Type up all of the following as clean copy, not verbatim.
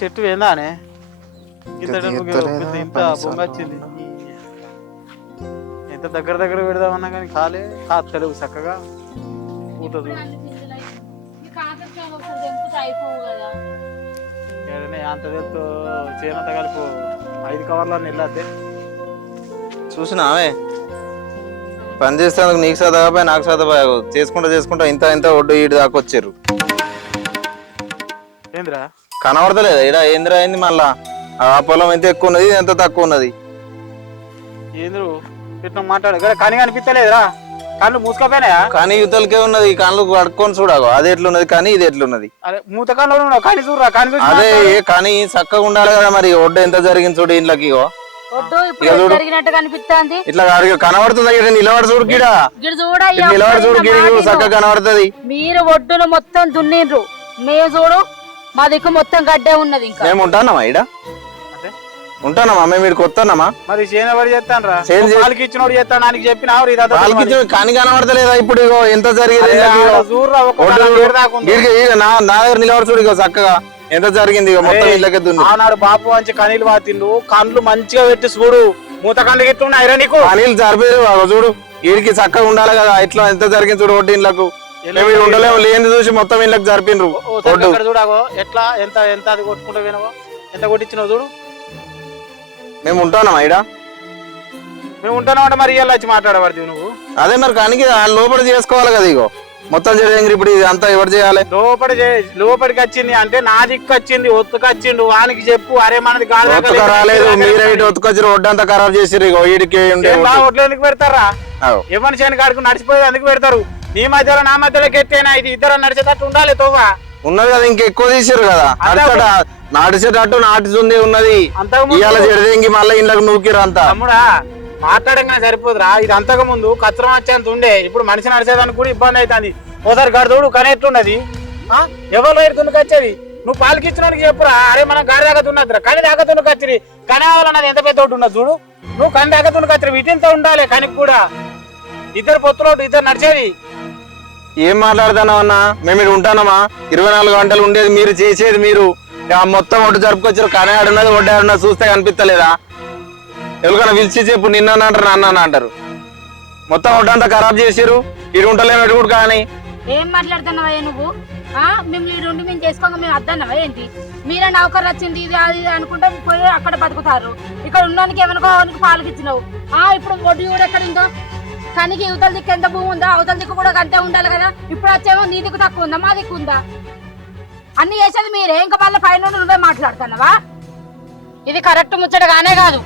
చెట్టు ఏందానే ఇంత ఇంత బొంగ వచ్చింది. ఎంత దగ్గర దగ్గర పెడదామన్నా కానీ కాదు తెలుగు చక్కగా ఊటదు. అంత తెలుతో చేనంత కలిపి 5 కవర్ల నీళ్ళతే చూసినావే పని చేసేందుకు నీకు సదపోయి నాకు సదపోయా చేసుకుంటా ఇంత ఇంత ఒడ్డు ఈడు దాకా వచ్చారు. ఏంద్రా కనబడతలేదా ఇడ ఏంద్రా అయింది మళ్ళా ఆ పొలం ఎంత ఎక్కువ ఉన్నది ఎంత తక్కువ ఉన్నది. ఏంద్రు ఇట్లా మాట్లాడు కని కనిపిస్తలేదురా కళ్ళు మూసుకపోయినాయా? కానీ యువతలకే ఉన్నది కళ్ళు కడుక్కొని చూడాలి అది ఎట్లున్నది కానీ ఇది ఎట్లున్నది. అదే మూత కళ్ళు కానీ చూడరా కానీ అదే కానీ చక్కగా ఉండాలి కదా మరి ఒడ్డు ఎంత జరిగింది చూడు ఇంట్లోకి ఇట్లా కనబడుతుంది నిలబడి చూడు నిలబడి చూడు గిడి చక్కగా కనబడుతుంది. మీరు ఒడ్డును మొత్తం దున్నిండ్రు మేము చూడు మా దిక్కు మొత్తం గడ్డే ఉన్నది. మేము ఉంటానమ్మా ఇడ ఉంటానమ్మా మేము ఇక్కడికి వస్తానమ్మా. మరి చేనబడి చేస్తాను వాళ్ళకి ఇచ్చినోడు చేస్తాను అని చెప్పిన కానీ కనబడతలేదా ఇప్పుడు ఎంత జరిగింది నా దగ్గర నిలబడి చూడు చక్కగా ఎంత జరిగింది మొత్తం ఇళ్ళకి దున్ని. ఆనాడు బాపు మంచి కనీలు వాతిండు కళ్ళు మంచిగా పెట్టి చూడు మూత కళ్ళు ఎట్లున్నాయిరా నీకు కనీలు జరిపోయారు చూడు వీడికి చక్కగా ఉండాలి కదా ఇట్లా ఎంత జరిగింది చూడు ఒడ్డు ఇళ్ళకు ఉండలేము లేని చూసి మొత్తం ఇళ్ళకి జరిపిండ్రు. చూడాగో ఎట్లా ఎంత ఎంత అది కొట్టుకుంటూ వినవో ఎంత కొట్టించినావు చూడు. మేము ఉంటానమ్మా ఇడ మేము ఉంటాను అంటే మరి ఇవాళ వచ్చి మాట్లాడబడుతుంది నువ్వు. అదే మరి కానీ లోపల చేసుకోవాలి కదా ఇగో మొత్తం జరిగింది ఇప్పుడు ఇది అంతా ఎవరు చేయాలి. లోపలికి వచ్చింది అంటే నా దిక్కు వచ్చింది ఒత్తుకు వచ్చిండు వానికి చెప్పు అరే మనది రాలేదు మీరే ఇటు ఒత్తుకొచ్చి రోడ్డు అంతా ఖరాబ్ చేసిరు ఇగో వీడికి ఒట్లు ఎందుకు పెడతారా ఎవరి చేయని కాడుకు నడిచిపోయి అందుకు పెడతారు. నీ మధ్యలో నా మధ్యలో ఎట్టేనా ఇది ఇద్దరు నడిచేటట్టు ఉండాలి తోవా ఉన్నది కదా ఇంకెక్కువ తీసారు కదా నడిచేటట్టు నాటుతుంది ఉన్నది ఇవాళ చెడితే మళ్ళీ ఇంట్లోకి నూకిరు అంతా. తమ్ముడా మాట్లాడంగా సరిపోదురా ఇది అంతకు ముందు కచ్చరం వచ్చేంత ఉండే ఇప్పుడు మనిషి నడిచేదానికి కూడా ఇబ్బంది అవుతుంది. ఒకసారి గడదోడు కనెట్లున్నది ఎవరు రైతు దున్నుకొచ్చేది నువ్వు పాలకిచ్చినోడికి చెప్పురా అరే మనం గాడి దాకా దున్నద్దురా కని దాకా దున్నుకొచ్చిరి కనేవాలన్నది ఎంత పెద్ద ఉన్నది చూడు నువ్వు కని దాకా దున్నుకొచ్చిరి వీటింత ఉండాలి కనికి కూడా ఇద్దరు పొత్తులోటు ఇద్దరు నడిచేది. ఏం మాట్లాడుతున్నావన్నా మేము ఇక్కడ ఉంటానమ్మా 24 గంటలు ఉండేది మీరు చేసేది మీరు మొత్తం ఒడ్డు జరుపుకొచ్చారు కనే ఆడున్నది ఒడ్డు ఆడున్నది చూస్తే కనిపిస్తలేదా ఎవరికైనా పిలిచి చెప్పు నిన్న అంటారు నాన్న అంటారు మొత్తం ఒడ్డు అంతా ఖరాబ్ చేసారు ఇటు ఉంటలేము ఎటు కూడా కానీ. ఏం మాట్లాడుతున్నావా నువ్వు మేము ఈడుండి మేము చేసుకోగా మేము అద్దన్నావా ఏంటి మీరే నౌకర్ వచ్చింది ఇది అది అనుకుంటే పోయి అక్కడ బతుకుతారు ఇక్కడ ఉన్నోనికి ఏమనుకో పాలకి ఇచ్చినావు ఇప్పుడు ఒడ్డు కూడా ఎక్కడ ఉందో కనికి యువతల దిక్కు ఎంత భూమి ఉందా అవతల దిక్కు కూడా అంతే ఉండాలి కదా. ఇప్పుడు వచ్చేమో నీ దిక్కు తక్కువ ఉందా మా దిక్కు ఉందా అన్ని చేసేది మీరే ఇంకా వాళ్ళ పైన నువ్వే మాట్లాడుతున్నావా ఇది కరెక్ట్ ముచ్చటగానే కాదు.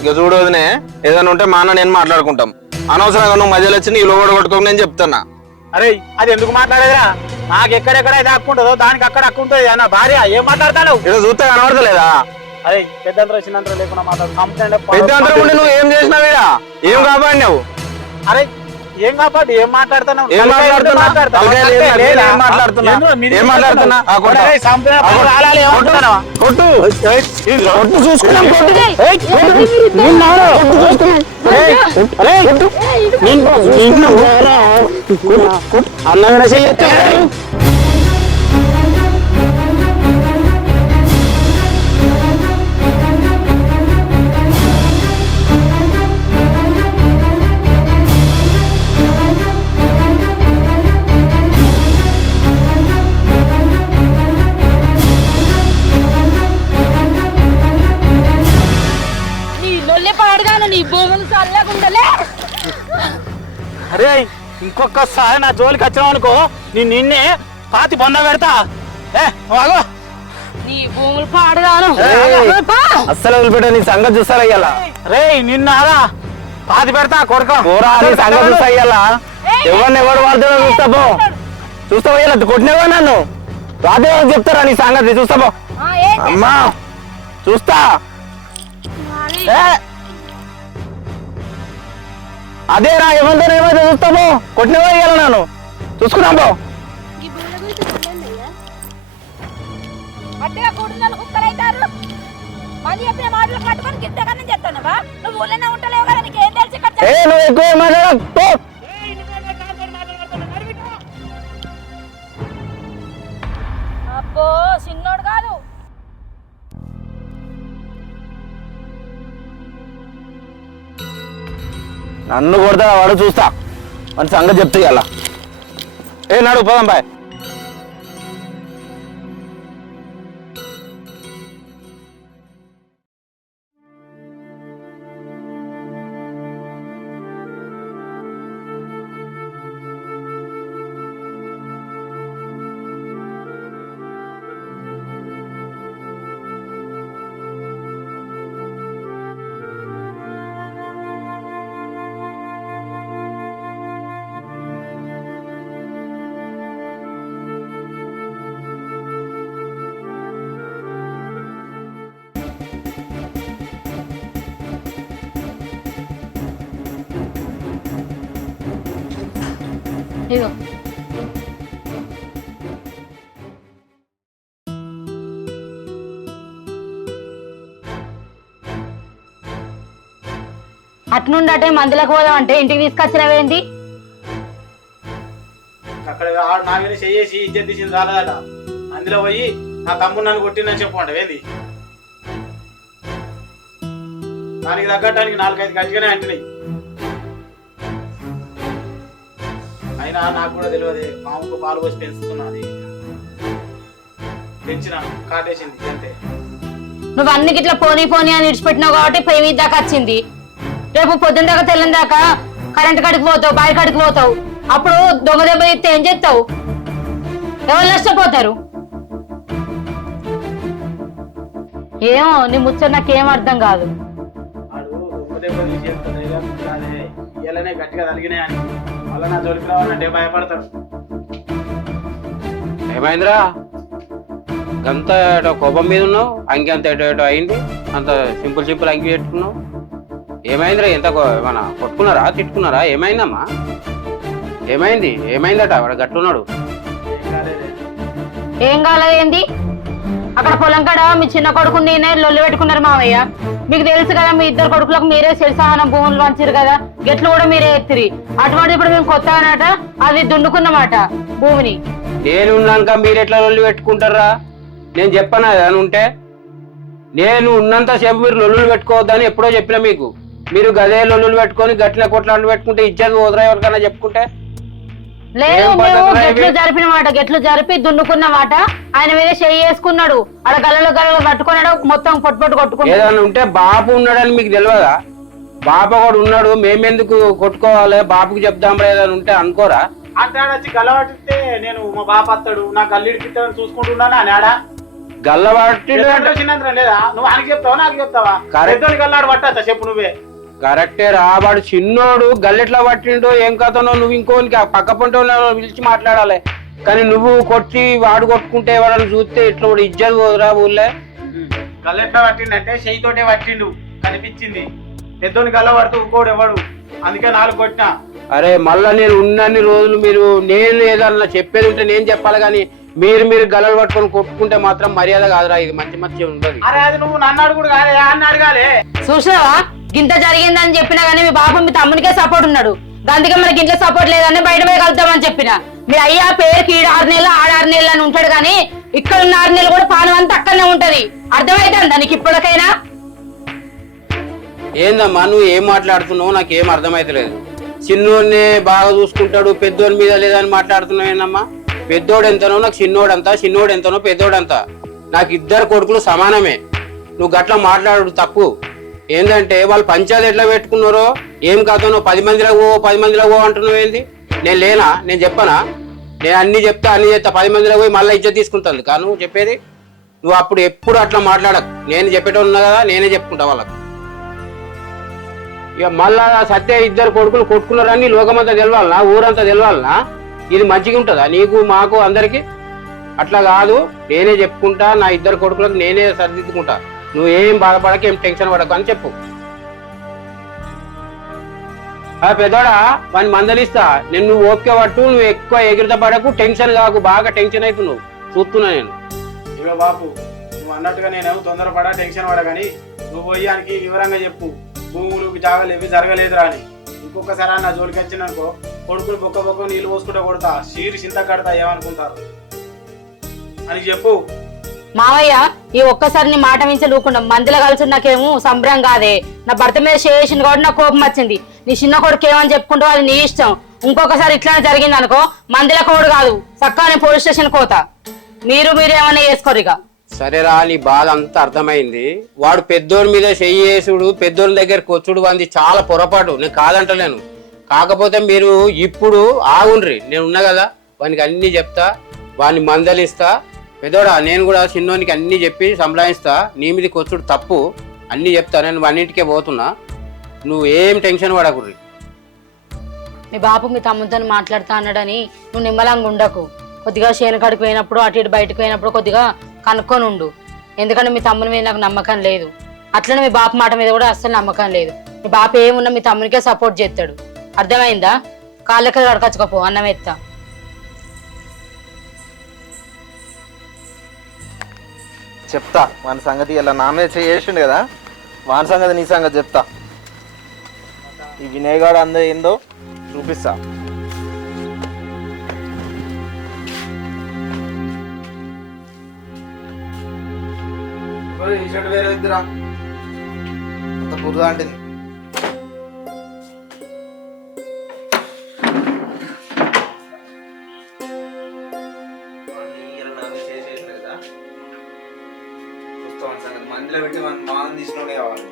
ఇక చూడు వదినే ఏదైనా ఉంటే మా అన్న నేను మాట్లాడుకుంటాం అనవసరంగా నువ్వు మధ్యలో వచ్చి నీ లోబడి కొట్టుకోక నేను చెప్తున్నా. అరే అది ఎందుకు మాట్లాడేదిరా నాకు ఎక్కడెక్కడ అయితే హక్కుంటుందో దానికి అక్కడ హక్కు ఉంటుంది అన్న భార్య ఏం మాట్లాడతాడు ఏదో చూస్తే కనబడతలేదా? అరే పెద్దంతరం చిన్నంతరం లేకుండా మాట్లాడు పెద్దంతరం ఉండి నువ్వు ఏం చేసినావు ఏం కాపాడినావు? అరే ఏం కాపాడు ఏం మాట్లాడుతున్నావు అన్న అరే ఇంకొకసారి నా జోలికి వచ్చినావు అనుకో నిన్నే పాతి బొంద పెడతా. నీ భూములు పాడుగాను అస్సలు వదిలిపెట్టా నీ సంగతి చూస్తారా ఇయ్యాల రే నిన్న పాతి పెడతా కొడుకు సంగతి చూస్తా ఇయ్యాలా ఎవరిని ఎవరు వాడుతాడో చూస్తాపో చూస్తావో ఇలా కొట్టినవా నన్ను రాత్రి చెప్తారా నీ సంగతి చూస్తాపో అమ్మా చూస్తా అదేరా ఏమంతా ఏమైతే చూస్తామో కొట్టినవా ఇయ్యాల నన్ను చూసుకున్నాపో. నువ్వు ఎక్కువ మాట్లాడకు అబ్బో చిన్నోడు కాదు నన్ను కొడతా వాడు చూస్తా అని సంగతి చెప్తే అలా ఏ నాడు పోదాం బాయ్. ఇగో అట్నుండటే మందులకు పోదాం అంటే ఇంటికి తీసుకొచ్చినవేంది? అక్కడ నా మీద చేసి ఇజ్జత్ తీసింది రాలేదట. అందులో పోయి నా తమ్ముడు నన్ను కొట్టిందని చెప్పండి ఏంది. దానికి తగ్గటానికి 4-5 గట్టిగానే అంటున్నాయి. అయినా నాకు కూడా తెలియదు మామకు పాలు పోసి పెంచుతున్నది. పెంచిన కాటేసింది అంతే. నువ్వు అన్ని గిట్లా పోనీ పోనీ అని విడిచిపెట్టినావు కాబట్టి పొయ్యి మీద దాకా వచ్చింది. రేపు పొద్దున్న దాకా తెల్లని దాకా కరెంట్ కాడికి పోతావు, బావి కాడికి పోతావు. అప్పుడు దొంగ దెబ్బ ఇస్తే ఏం చేస్తావు? ఎవరు నష్టపోతారు? ఏమో నీ ముచ్చట నాకేం అర్థం కాదు. ఇయ్యాలనే గట్టిగా తలిగినాయి అని మళ్ళీ నా జోలికి రావాలంటే భయపడతాడు. ఏమైందిరా అంత కోపం మీద ఉన్నావు? అంగి అంత ఎటో అయింది, అంత సింపుల్ అంగి పెట్టుకున్నావు. ఏమైందిరా? ఎంత ఏమన్నా కొట్టుకున్నారా, తిట్టుకున్నారా? ఏమైందమ్మా? ఏమైంది? ఏమైందట? వాడు గట్టున్నాడు. ఏం కాలేదేంది? అక్కడ పొలం కాడ మీ చిన్న కొడుకు నేనే లొల్లి పెట్టుకున్నారు మావయ్య. మీకు తెలుసు కదా, మీ ఇద్దరు కొడుకులకు మీరే శిరసాన భూములు పంచారు కదా, గెట్లు కూడా మీరే ఎత్తిరి. అటువంటి ఇప్పుడు మేము కొత్త అన్నట అది దున్నుకున్నమాట భూమిని. నేనున్నాక మీరు ఎట్లా లొల్లి పెట్టుకుంటారా? నేను చెప్పనా ఉంటే? నేను ఉన్నంత సేపు మీరు లొల్లులు పెట్టుకోవద్దని ఎప్పుడో చెప్పినా మీకు. మీరు గదే లొల్లులు పెట్టుకొని గట్టిన కొట్లాటలు పెట్టుకుంటే ఇజ్జత్ పోదురా ఎవరికైనా చెప్పుకుంటే. లేదు, మేము గెట్లు జరిపిన మాట, గెట్లు జరిపి దున్నుకున్న మాట. ఆయన మీద చెయ్యి వేసుకున్నాడు, ఆడ గలలో పట్టుకున్నాడు, మొత్తం పొట్టు కొట్టుకున్నాడు. ఏదైనా ఉంటే బాపు ఉన్నాడని మీకు తెలియదా? బాప కూడా ఉన్నాడు, మేమెందుకు కొట్టుకోవాలి, బాపుకి చెప్దాం ఏదైనా ఉంటే అనుకోరా? అంటే వచ్చి గల్లబట్టితే నేను మా బాప అత్తాడు నా గల్లిడిపిస్తాడని చూసుకుంటున్నానా నాడా? గల్లబట్టి చిన్నంతరం లేదా? నువ్వు ఆయనకి చెప్తావా నాకు చెప్తావా? గల్లాడు పట్టా చెప్పు నువ్వే. కరెక్టే రా, వాడు చిన్నోడు గల్లెట్లా పట్టిండో ఏం కథనో నువ్వు ఇంకోనికి పక్క పంట పిలిచి మాట్లాడాలి. కానీ నువ్వు కొట్టి వాడు కొట్టుకుంటే ఎవరన్నా చూస్తే ఇట్లా ఇజ్జత్ పోదురా ఊళ్ళే. గల్లెట్లా పట్టిండంటే చెయ్యితోటే పట్టిండు కనిపించింది. పెద్దోని గల్ల పడుతూ ఊకోడు ఎవడు, అందుకే 4 కొట్టినా. అరే మళ్ళా నేను ఉన్నన్ని రోజులు నేను ఏదన్నా చెప్పేది ఉంటే నేను చెప్పాలి, కానీ మీరు గల్లలు పట్టుకొని కొట్టుకుంటే మాత్రం మర్యాద కాదురా. ఇది మంచి ఉండదు. అరే అది నువ్వు నన్ను అడుగుడు కాదే, అన్న అడగాలి. చూసావా గింత జరిగిందని చెప్పినా కానీ మీ బాబు మీ తమ్మునికే సపోర్ట్ ఉన్నాడు. అందుకే మనకి ఇంట్లో సపోర్ట్ లేదని బయట పోయి కలుద్దామని చెప్పిన. మీ అయ్యా పేరుకి 6 నెలలు ఆడ 6 నెలలు అని ఉంటాడు, కానీ ఇక్కడ ఉన్న 6 నెలలు కూడా పానం అంతా అక్కడనే ఉంటది. అర్థమైతుందా నీకు ఇప్పటికైనా? ఏందమ్మా నువ్వు ఏం మాట్లాడుతున్నావు? నాకేం అర్థమైతలేదు. చిన్నోడిని బాగా చూసుకుంటాడు, పెద్దోడి మీద లేదని మాట్లాడుతున్నావు ఏందమ్మా? పెద్దోడు ఎంతనో నాకు చిన్నోడంతా, చిన్నోడు ఎంతనో పెద్దోడంతా. నాకు 2 కొడుకులు సమానమే. నువ్వు గట్లా మాట్లాడు తప్పు. ఏంటంటే వాళ్ళు పంచాయతీ ఎట్లా పెట్టుకున్నారో ఏం కాదనో 10 మందిలో అంటున్నావు ఏంది? నేను లేనా? నేను చెప్పనా? నేను అన్ని చెప్తా, అన్ని చేస్తా. 10 మందిలో పోయి మళ్ళీ ఇజ్జత్ తీసుకుంటుంది కా నువ్వు చెప్పేది? నువ్వు అప్పుడు ఎప్పుడు అట్లా మాట్లాడకు. నేను చెప్పేటో ఉన్నా కదా, నేనే చెప్పుకుంటా వాళ్ళకు. ఇక మళ్ళా సత్య 2 కొడుకులు కొట్టుకున్నారని లోకమంతా తెలవాలనా, ఊరంతా తెలవాలనా? ఇది మంచిగా ఉంటుందా నీకు మాకు అందరికి? అట్లా కాదు, నేనే చెప్పుకుంటా. నా 2 కొడుకులకు నేనే సరిదిద్దుకుంటా. నువ్వు ఏం బాధపడక, ఏం టెన్షన్ పడకు అని చెప్పు. పెద్దోడా వాడిని మందలిస్తా. నువ్వు ఓపిక పట్టు, నువ్వు ఎక్కువ ఎగిరిత పడకు, టెన్షన్ కాకు. బాగా టెన్షన్ అవుతున్నావు చూస్తున్నా నేను. ఇవో బాపు, నువ్వు అన్నట్టుగా నేనేమో తొందరపడా టెన్షన్ పడా, కానీ నువ్వు పోయానికి వివరంగా చెప్పు. భూములు జాగాలు ఏవి జరగలేదురా అని. ఇంకొకసారి నా జోలికి వచ్చిందనుకో, కొడుకులు బొక్క నీళ్ళు పోసుకుంటే కొడతా, సీరు చింత కడతా, ఏమనుకుంటారు అని చెప్పు. మావయ్య ఈ ఒక్కసారి నీ మాట మించి లూకుండా మందిలో కలిసి నాకేమో సంబరం కాదే. నా భర్త మీద చేసింది కాబట్టి నాకు కోపం వచ్చింది. నీ చిన్న కొడుకు ఏమని చెప్పుకుంటావు అది నీ ఇష్టం. ఇంకొకసారి ఇట్లానే జరిగింది అనుకో మందిల కోడు కాదు చక్కగా నేను పోలీస్ స్టేషన్ పోతా. మీరు ఏమన్నా చేసుకోరు ఇక. సరేరా నీ బాధ అంతా అర్థమైంది. వాడు పెద్దోడి మీద చెయ్యి వేసుడు పెద్దోడి దగ్గరికి వచ్చుడు వంది చాలా పొరపాటు, నేను కాదంటలేను. కాకపోతే మీరు ఇప్పుడు ఆగుండ్రి, నేను ఉన్నా కదా వానికి అన్ని చెప్తా, వాడిని మందలిస్తా. పెద్దోడా నేను కూడా చిన్నోనికి అన్ని చెప్పి సంప్లాయిస్తా. నీ మీదకి వచ్చుడు తప్పు అన్ని చెప్తా, నేను అన్నింటికే పోతున్నా, నువ్వు ఏం టెన్షన్ పడకుర్రి. మీ బాపు మీ తమ్ముతో మాట్లాడుతా అన్నాడని నువ్వు నిమ్మలంగా ఉండకు. కొద్దిగా చేనుకాడికి పోయినప్పుడు అటు ఇటు బయటకు పోయినప్పుడు కొద్దిగా కనుక్కొని ఉండు. ఎందుకంటే మీ తమ్ముని మీద నాకు నమ్మకం లేదు. అట్లనే మీ బాపు మాట మీద కూడా అస్సలు నమ్మకం లేదు. మీ బాపు ఏమున్నా మీ తమ్మునికే సపోర్ట్ చేస్తాడు. అర్థమైందా? కాళ్ళకి కడకచ్చుకోపో, అన్నం ఎత్తా. చెప్తా వాని సంగతి. ఇలా నా మీద చేసిండు కదా, వాని సంగతి నీ సంగతి చెప్తా. ఈ వినయగాడు అందరూ ఏందో చూపిస్తా. ఈ షర్ట్ వేరే ఇద్దరా అంత బుర్ర అంటుంది. మందిలో పెట్టి మన మానం తీసుకునే కావాలి.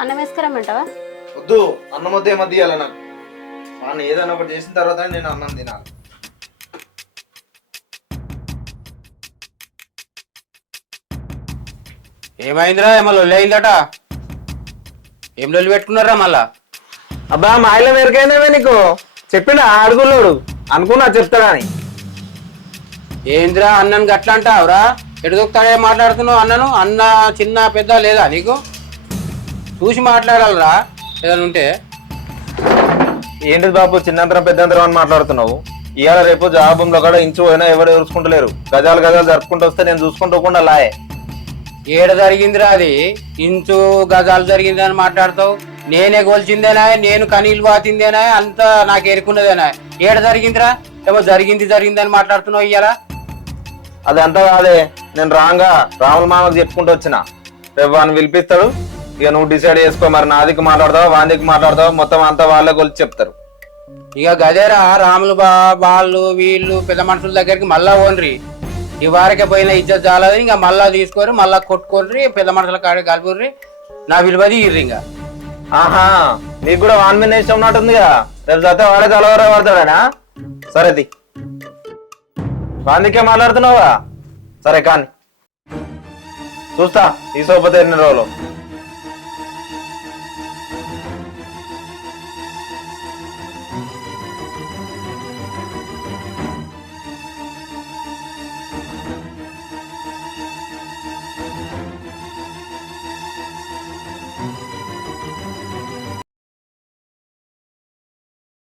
అన్నం వేసుకురమ్మంటావా? వద్దు, అన్నం వద్దు ఏమద్దు ఇవ్వాలి నాకు. వాడిని ఏదైనా ఒకటి చేసిన తర్వాత నేను అన్నం తినాలి. ఏమైందిరా? ఏమో లొల్లి అయిందట, ఏం లొల్లి పెట్టుకున్నారా మళ్ళా? అబ్బా మా ఆయన మెరుకైందేమే నీకు చెప్పిండా అడుగులోడు అనుకున్నా చెప్తాడని. ఏంద్రా అన్నను గట్లా అంటావురా? ఎడుదొక్తాడే మాట్లాడుతున్నావు అన్నను? అన్న చిన్న పెద్ద లేదా నీకు? చూసి మాట్లాడాలరా ఏదైనా ఉంటే. ఏంటిది బాబు చిన్నంతరం పెద్దంతరం అని మాట్లాడుతున్నావు? ఇవాళ రేపు జాబులో కూడా ఇంచు పోయినా ఎవరు చూసుకుంటలేరు. గజాలు జరుపుకుంటూ వస్తే నేను చూసుకుంటూ పోకుండా లాయే. ఏడ జరిగిందిరా అది? ఇంచు గజాలు జరిగింది అని మాట్లాడతావు. నేనే గోల్చిందేనా, నేను కనీళ్ళు బాతిందేనా, అంతా నాకు ఎరుకున్నదేనా? ఏడ జరిగిందిరా? ఏమో జరిగింది అని మాట్లాడుతున్నావు ఇయ్యాల. అది అంతా కాదే, నేను రాంగా రాముల మామకు చెప్పుకుంటూ వచ్చిన. రేపు వాడిని పిలిపిస్తాడు, ఇక నువ్వు డిసైడ్ చేసుకో. మరి నా దిక్కు మాట్లాడతావా వాని దిక్కు మాట్లాడతావా, మొత్తం అంతా వాళ్ళే కొలిచి చెప్తారు. ఇక గదేరా రాములు వాళ్ళు వీళ్ళు పెద్ద మనుషుల దగ్గరికి మళ్ళా ఓన్రి. ఈ వారికే పోయిన ఇజ్జత్ చాలదు, ఇంకా మళ్ళా తీసుకొని మళ్ళా కొట్టుకోర్రి, పెద్ద మనుషుల కాడికి కలుపుర్రి, నా విలువది ఇర్రి. ఇంకా ఆహా నీకు కూడా వాన్ మీద ఇష్టం ఉన్నట్టుందిగా. రేపు చస్తే వాడే తలవరా పడతాడనా? సరేది వాందికే మాట్లాడుతున్నావా? సరే కానీ చూస్తా ఈ సోపతి ఎన్ని రోజులు.